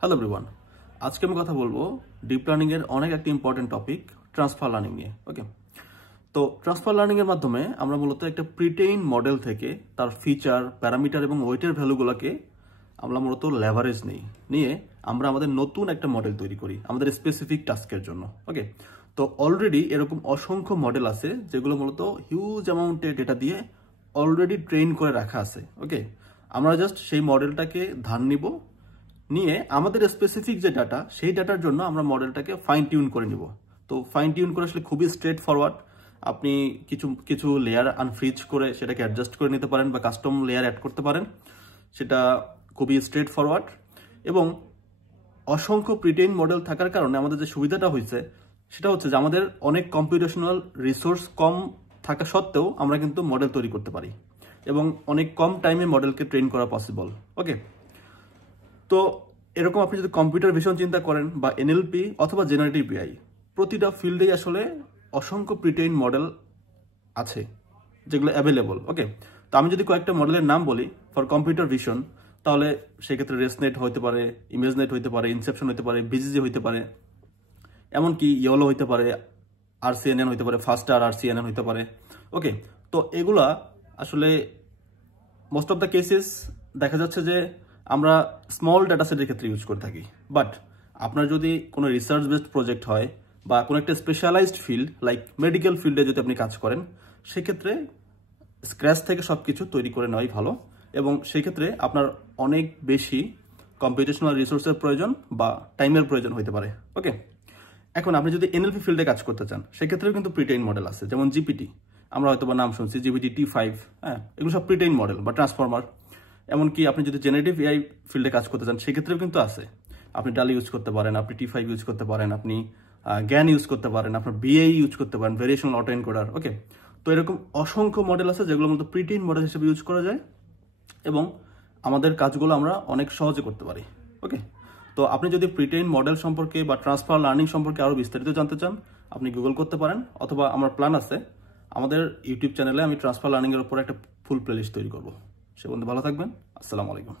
Hello everyone, আজকে আমি কথা বলবো ডিপ লার্নিং এর অনেক একটা ইম্পর্টেন্ট টপিক ট্রান্সফার লার্নিং নিয়ে। ওকে, তো ট্রান্সফার লার্নিং এর মাধ্যমে আমরা মূলত একটা প্রিটেইন মডেল থেকে তার ফিচার, প্যারামিটার এবং ওয়েটের ভ্যালুগুলোকে আমরা মূলত লেভারেজ নিয়ে আমরা আমাদের নতুন একটা মডেল তৈরি করি আমাদের স্পেসিফিক টাস্কের জন্য। ওকে, তো অলরেডি এরকম অসংখ্য মডেল আছে যেগুলো মূলত হিউজ অ্যামাউন্টের ডেটা দিয়ে অলরেডি ট্রেন করে রাখা আছে। ওকে, আমরা জাস্ট সেই মডেলটাকে ধার নিয়ে আমাদের স্পেসিফিক যে ডাটা, সেই ডাটার জন্য আমরা মডেলটাকে ফাইন টিউন করে নিব। তো ফাইন টিউন করে আসলে খুবই স্ট্রেট ফরওয়ার্ড। আপনি কিছু লেয়ার আনফ্রিজ করে সেটাকে অ্যাডজাস্ট করে নিতে পারেন বা কাস্টম লেয়ার অ্যাড করতে পারেন, সেটা খুবই স্ট্রেট ফরওয়ার্ড। এবং অসংখ্য প্রিটেইন মডেল থাকার কারণে আমাদের যে সুবিধাটা হয়েছে সেটা হচ্ছে যে আমাদের অনেক কম্পিউটেশনাল রিসোর্স কম থাকা সত্ত্বেও আমরা কিন্তু মডেল তৈরি করতে পারি এবং অনেক কম টাইমে মডেলকে ট্রেন করা পসিবল। ওকে, তো এরকম আপনি যদি কম্পিউটার ভিশন চিন্তা করেন বা এনএলপি অথবা জেনারেটিভ এআই, প্রতিটা ফিল্ডেই আসলে অসংখ্য প্রিটেইন মডেল আছে যেগুলো অ্যাভেলেবল। ওকে, তো আমি যদি কয়েকটা মডেলের নাম বলি ফর কম্পিউটার ভিশন, তাহলে সেক্ষেত্রে রেসনেট হইতে পারে, ইমেজনেট হইতে পারে, ইনসেপশন হইতে পারে, বিজিজি হইতে পারে, এমনকি ইয়োলো হইতে পারে, আরসিএনএন হইতে পারে, ফাস্টার আরসিএনএন হইতে পারে। ওকে, তো এগুলা আসলে মোস্ট অফ দ্য কেসেস দেখা যাচ্ছে যে আমরা স্মল ডাটা সেটের ক্ষেত্রে ইউজ করে থাকি। বাট আপনার যদি কোনো রিসার্চ বেসড প্রজেক্ট হয় বা কোনো একটা স্পেশালাইজড ফিল্ড লাইক মেডিকেল ফিল্ডে যদি আপনি কাজ করেন, সেক্ষেত্রে স্ক্র্যাচ থেকে সব কিছু তৈরি করে নেওয়াই ভালো এবং সেক্ষেত্রে আপনার অনেক বেশি কম্পিউটেশনাল রিসোর্সের প্রয়োজন বা টাইমের প্রয়োজন হতে পারে। ওকে, এখন আপনি যদি এনএলপি ফিল্ডে কাজ করতে চান, সেক্ষেত্রেও কিন্তু প্রিটেইন মডেল আছে, যেমন জিপিটি, আমরা হয়তো বা নাম শুনছি GPT-5। হ্যাঁ, এগুলো সব প্রিটেইন মডেল বা ট্রান্সফর্মার। এমনকি আপনি যদি জেনারেটিভ এআই ফিল্ডে কাজ করতে চান, সেক্ষেত্রেও কিন্তু আছে। আপনি ডালি ইউজ করতে পারেন, আপনি T5 ইউজ করতে পারেন, আপনি জ্ঞান ইউজ করতে পারেন, আপনার বিএই ইউজ করতে পারেন, ভেরিয়েশনাল অটো এনকোডার। ওকে, তো এরকম অসংখ্য মডেল আছে যেগুলো মূলত প্রিটেইন মডেল হিসেবে ইউজ করা যায় এবং আমাদের কাজগুলো আমরা অনেক সহজে করতে পারি। ওকে, তো আপনি যদি প্রিটেইন মডেল সম্পর্কে বা ট্রান্সফার লার্নিং সম্পর্কে আরও বিস্তারিত জানতে চান, আপনি গুগল করতে পারেন, অথবা আমার প্ল্যান আছে আমাদের ইউটিউব চ্যানেলে আমি ট্রান্সফার লার্নিং এর উপর একটা ফুল প্লেলিস্ট তৈরি করব। সে পর্যন্ত ভালো থাকবেন। আসসালামু আলাইকুম।